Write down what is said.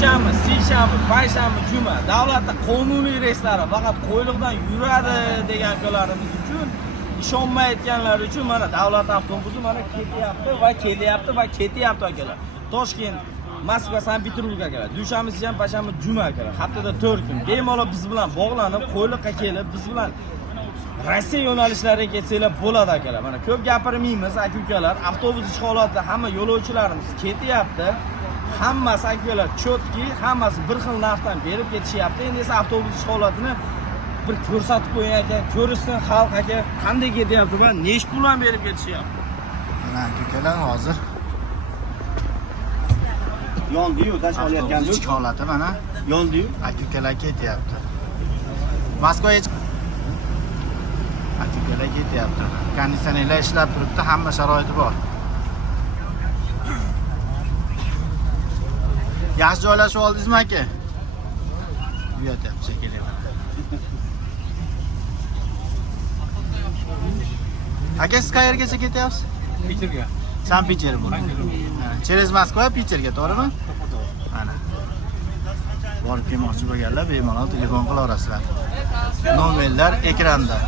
dushanba, seshanba, payshanba, juma davlatda qonuniy reyslari faqat qo'yliqdan yuradi degan ukalarimiz uchun ishonmayotganlar uchun mana davlat avtobusi mana kelyapti va ketyapti akalar. Toshkent, Moskva, Sankt-Peterburg akalar. Dushanba, seshanba, payshanba, juma akalar. Haftada 4 kun bemalol biz bilan bog'lanib, qo'yliqqa kelib, biz bilan Rossiya yo'nalishlariga ketsanglar bo'ladi akalar. Mana ko'p gapirmaymiz aka-ukalar. Avtobus ish holatida hamma yo'lovchilarimiz ketyapti. Hammasi aka-ukalar chotki, hammasi bir xil narxdan berib ketishyapti. Endi esa avtobus ish holatini bir ko'rsatib qo'ying aka. Ko'rishsin xalq aka, qanday ketyapti va necha puldan berib ketishyapti. Mana aka-ukalar hozir Yondi-yu, dash olayotgan ichki holati mana yondi-yu. aka-ukalar ketyapti. Moskvaga aka-ukalar ketyapti. Konditsionerlar ishlab turibdi, hamma sharoiti bor. Yaxshi joylashib oldingizmi aka? Uyatyapti shekilli. Aka siz qayergacha ketyapsiz? Peterga. Sankt-Peterburg. Через Moskva Peterga, to'g'rimi? Mana. Borib kelmoqchi bo'lganlar bemalol telefon qilaverasizlar. Nomerlar ekranda.